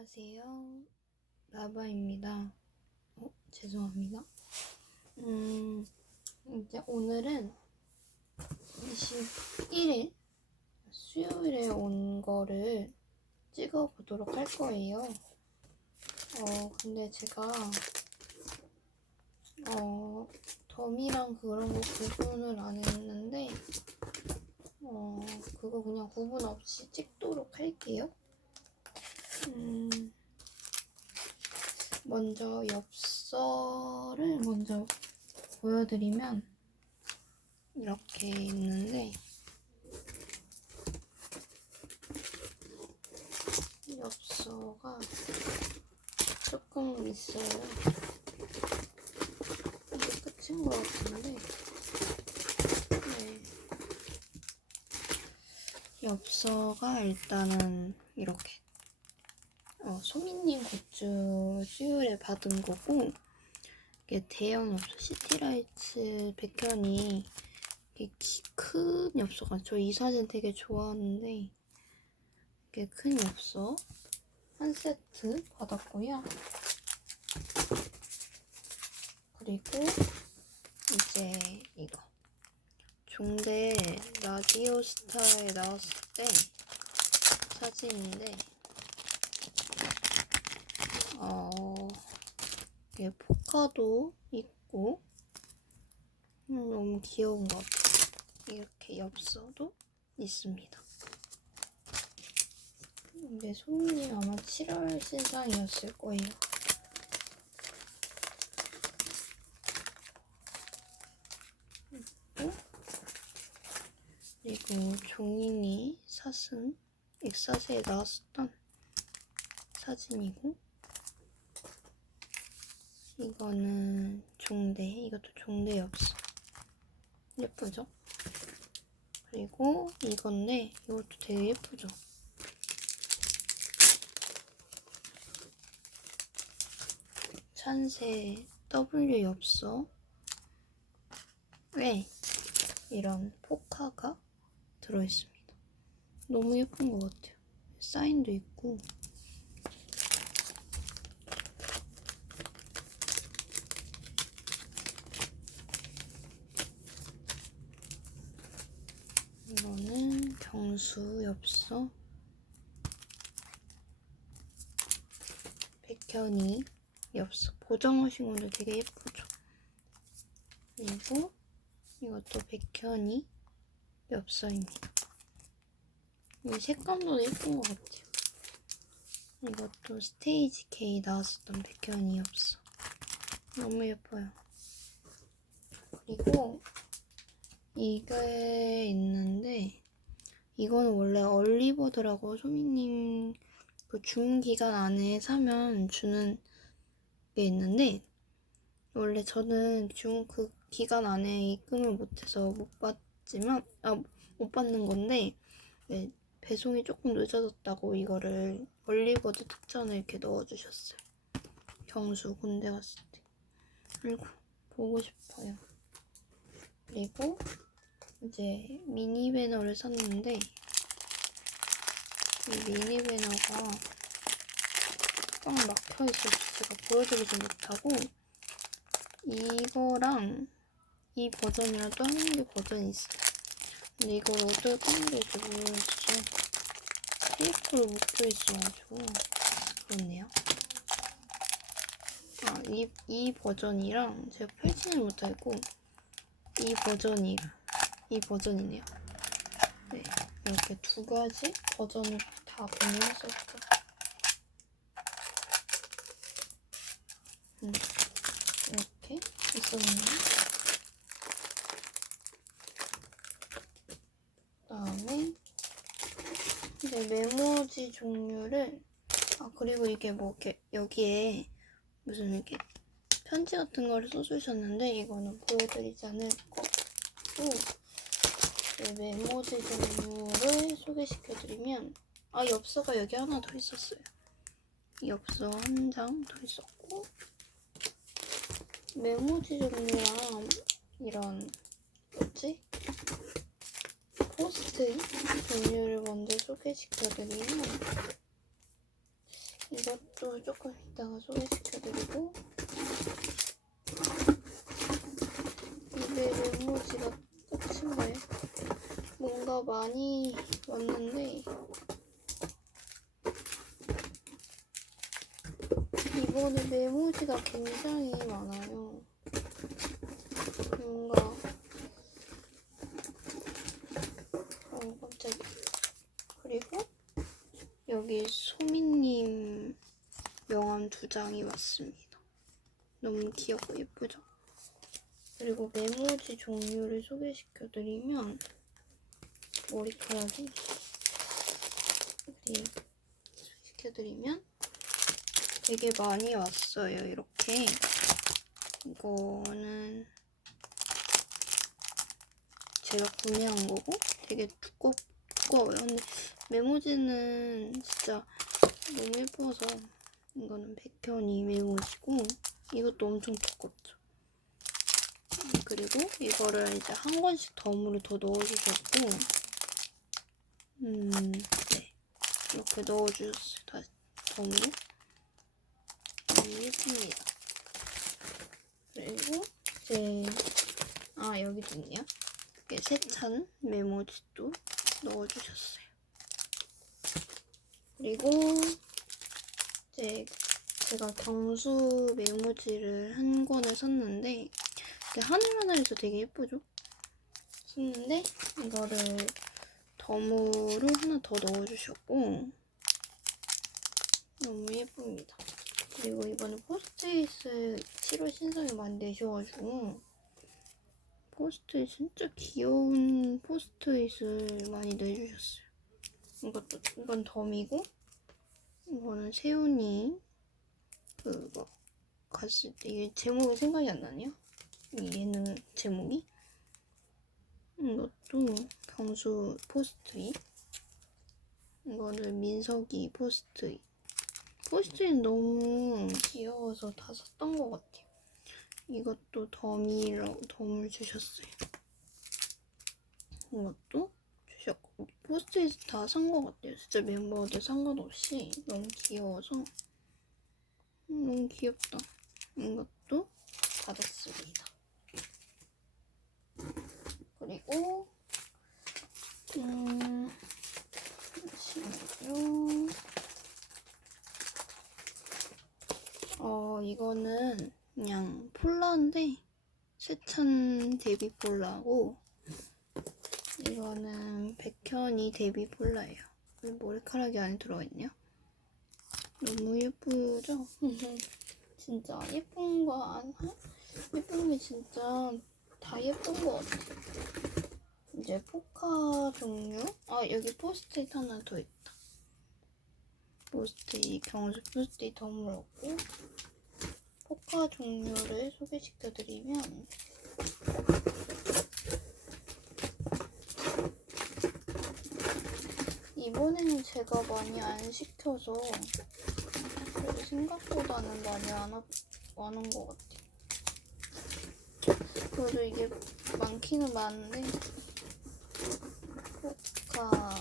안녕하세요. 라바입니다. 어, 죄송합니다. 음, 이제 오늘은 21일 수요일에 온 거를 찍어보도록 할 거예요. 어, 근데 제가, 어, 덤이랑 그런 거 구분을 안 했는데, 어, 그거 그냥 구분 없이 찍도록 할게요. 음, 먼저 엽서를 먼저 보여드리면 이렇게 있는데 엽서가 조금 있어요. 이게 끝인 것 같은데 네. 엽서가 일단은 이렇게 어, 소미님 굿즈 수요일에 받은 거고 이게 대형 엽서 시티라이츠 백현이 이게 키- 큰 엽서가 저 이 사진 되게 좋아하는데 이게 큰 엽서 한 세트 받았고요. 그리고 이제 이거 종대 라디오 스타에 나왔을 때 사진인데 어, 이게 포카도 있고 음, 너무 귀여운 것 같아요. 이렇게 엽서도 있습니다. 이게 소민이 아마 7월 신상이었을 거예요. 그리고 그리고 종인이 사슴 엑사세에 나왔었던 사진이고 이거는 종대 이것도 종대 엽서 예쁘죠? 그리고 이건데 이것도 되게 예쁘죠? 찬새 W 엽서 왜 이런 포카가 들어있습니다. 너무 예쁜 것 같아요. 사인도 있고 이거는 경수 엽서 백현이 엽서 보정하신 건데 되게 예쁘죠? 그리고 이것도 백현이 엽서입니다 이 색감도 예쁜 것 같아요. 이것도 스테이지 K 나왔었던 백현이 엽서. 너무 예뻐요. 그리고 이게 있는데 이거는 원래 얼리버드라고 소미님 그준 기간 안에 사면 주는 게 있는데 원래 저는 준그 기간 안에 입금을 못해서 못 받지만 아 못 받는 건데 네, 배송이 조금 늦어졌다고 이거를 얼리버드 특전을 이렇게 넣어주셨어요. 경수 군대 갔을 때. 그리고 보고 싶어요. 그리고 이제 미니 배너를 샀는데 이 미니 배너가 꽉 막혀 있어서 제가 보여드리지 못하고 이거랑 이 버전이랑 또 한 개 버전이 있어요. 근데 이걸 어떻게 꺼내야 될지 모르겠어. 테이프로 묶여 있어가지고 그렇네요. 아, 이, 이 버전이랑 제가 펼치는 못하고 이 버전이 이 버전이네요. 네, 이렇게 두 가지 버전을 다 구매했었죠. 음, 이렇게 있었네요. 그다음에 이제 메모지 종류를 아 그리고 이게 뭐 이렇게 여기에 무슨 이렇게 편지 같은 거를 써주셨는데 이거는 보여드리지 않을 거고 네, 메모지 종류를 소개시켜드리면 아 엽서가 여기 하나 더 있었어요. 엽서 한 장 더 있었고 메모지 종류랑 이런 뭐지? 포스트 종류를 먼저 소개시켜드리면 이것도 조금 이따가 소개시켜드리고 이게 메모지가 끝인가요? 많이 왔는데 이번에 메모지가 굉장히 많아요. 뭔가 어 깜짝이야. 그리고 여기 소민님 명함 두 장이 왔습니다. 너무 귀엽고 예쁘죠? 그리고 메모지 종류를 소개시켜드리면 머리카락이 그리고 소개시켜드리면 되게 많이 왔어요. 이렇게 이거는 제가 구매한 거고 되게 두껍, 두꺼워요. 근데 메모지는 진짜 너무 예뻐서 이거는 백현이 메모지고 이것도 엄청 두껍죠. 음, 그리고 이거를 이제 한 권씩 덤으로 더 넣어주셨고 음, 네. 이렇게. 다시 덤으로. 너무 예쁩니다. 그리고 이제 아 여기도 있네요. 이렇게 세찬 메모지도 넣어주셨어요. 그리고 이제 제가 경수 메모지를 한 권을 샀는데 하늘하늘해서 되게 예쁘죠? 샀는데 이거를 덤으로 하나 더 넣어주셨고 너무 예쁩니다. 그리고 이번에 포스트잇을 7월 신상에 많이 내셔가지고 포스트잇 진짜 귀여운 포스트잇을 많이 내주셨어요. 이것도 이건 덤이고 이거는 세훈이 그거 갔을 때 이게 제목이 생각이 안 나네요. 이 예능 제목이 이것도 경수 포스트잇 이거는 민석이 포스트잇 포스트잇 너무 귀여워서 다 샀던 것 같아요. 이것도 덤이라고 덤을 주셨어요. 이것도 주셨고 포스트잇 다 산 것 같아요. 진짜 멤버들 상관없이 너무 귀여워서 음, 너무 귀엽다. 이것도 받았습니다. 그리고 음 잠시만요. 어 이거는 그냥 폴라인데 세찬 데뷔 폴라고 이거는 백현이 데뷔 폴라예요. 왜 머리카락이 안에 들어가 있네요. 너무 예쁘죠? 진짜 예쁜 거 안, 예쁜 게 진짜 다 예쁜 거 같아. 이제 포카 종류? 아, 여기 포스트잇 하나 더 있다. 포스트잇, 경수 포스트잇 더 물었고, 포카 종류를 소개시켜드리면, 이번에는 제가 많이 안 시켜서 생각보다는 많이 안 와- 와는 것 같아요. 그래도 이게 많기는 많은데 포카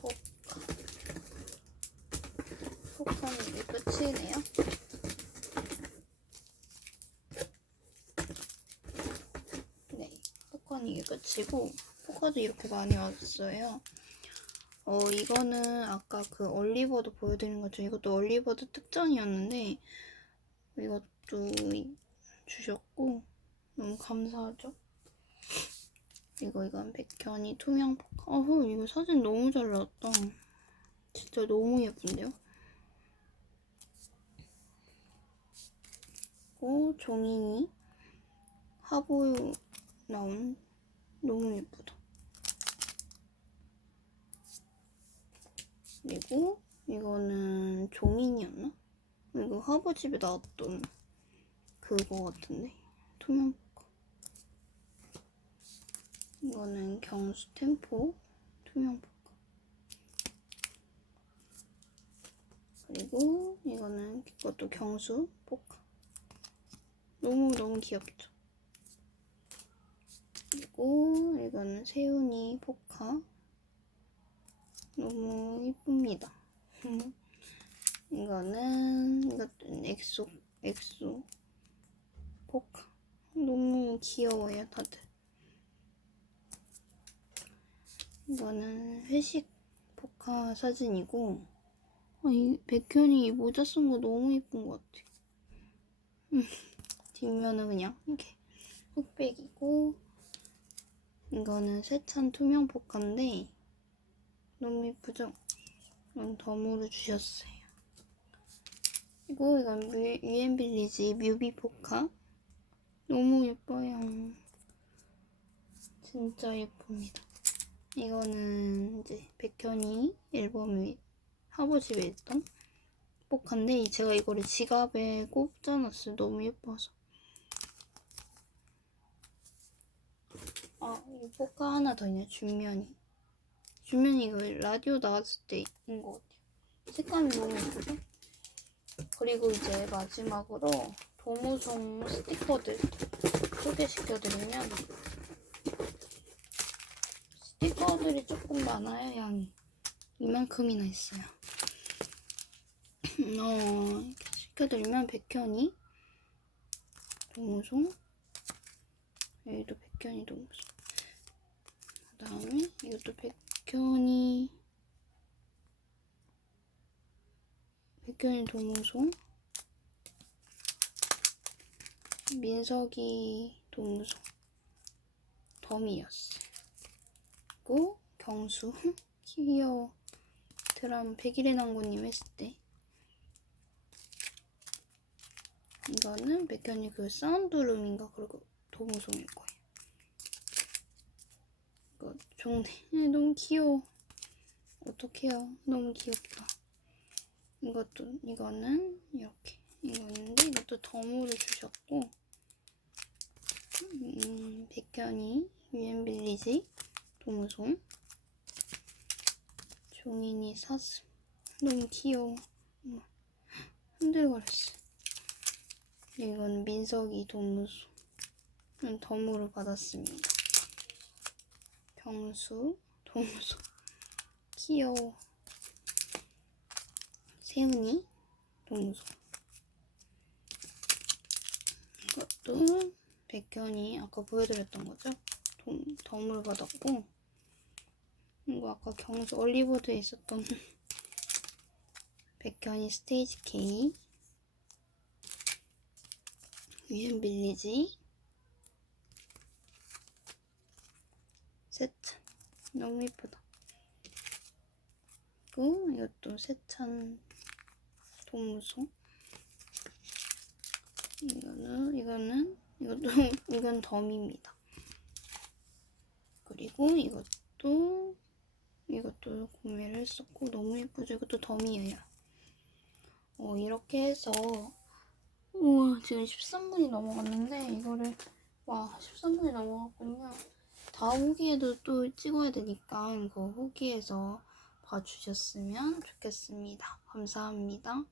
포카 포카는 이게 끝이네요. 네, 포카는 이게 끝이고 포카도 이렇게 많이 왔어요. 어, 이거는 아까 그 얼리버드 보여드린 것처럼 이것도 얼리버드 특전이었는데 이것도 주셨고 너무 감사하죠. 이거 이건 백현이 투명 포카. 어허 이거 사진 너무 잘 나왔다. 진짜 너무 예쁜데요? 오 종이니 하보 나온 너무 예쁘다. 그리고 이거는 종인이었나? 이거 화보집에 나왔던 그거 같은데 투명. 이거는 경수 템포 투명 포카. 그리고 이거는 이것도 경수 포카. 너무 너무 귀엽죠. 그리고 이거는 세훈이 포카. 너무 이쁩니다. 이거는 이것도 엑소 엑소 포카 너무 귀여워요 다들. 이거는 회식 포카 사진이고 아, 이 백현이 이 모자 쓴 거 너무 예쁜 것 같아. 음, 뒷면은 그냥 이렇게 흑백이고 이거는 세찬 투명 포카인데 너무 예쁘죠? 이건 덤으로 주셨어요. 그리고 이건 유엔빌리지 뮤비 포카 너무 예뻐요. 진짜 예쁩니다. 이거는 이제 백현이 앨범이 하버집에 있던 포카인데 제가 이거를 지갑에 꼽자놨어요. 너무 예뻐서. 아, 이 포카 하나 더 있네. 준면이. 준면이 이거 라디오 나왔을 때 인 것 같아요. 색감이 너무 예쁘죠? 그리고 이제 마지막으로 도무송 스티커들 소개시켜드리면 스티커들이 조금 많아요, 양이. 이만큼이나 있어요. 어, 시켜드리면 백현이 도무송 여기도 백현이 도무송 그 다음에 이것도 백현이 백현이 도무송 민석이 도무송 덤이었어요. 그리고 경수 귀여워 드라마 백일의 남고님 했을 때 이거는 백현이 그 사운드룸인가 그리고 도무송일 거예요. 이거. 에, 너무 귀여워. 어떡해요. 너무 귀엽다. 이것도 이거는 이렇게 이거는데 이것도 덤으로 주셨고 음, 백현이 유엔빌리지 도무송 종인이 사슴 너무 귀여워. 흔들거렸어. 이건 민석이 도무소 음, 덤으로 받았습니다. 병수 도무소 귀여워. 세훈이 도무소 이것도 백현이 아까 보여드렸던 거죠? 덤, 덤으로 받았고 이거 아까 경수 올리보드에 있었던 백현이 스테이지 K 위엔 빌리지 세찬. 너무 예쁘다. 그리고 이것도 세찬 도무소 이거는 이거는 이것도 이건 덤입니다. 그리고 이것도 이것도 구매를 했었고 너무 예쁘죠? 이것도 덤이에요. 어 이렇게 해서 우와 지금 13분이 넘어갔는데 이거를 와 13분이 넘어갔군요. 다음 후기에도 또 찍어야 되니까 그 후기에서 봐주셨으면 좋겠습니다. 감사합니다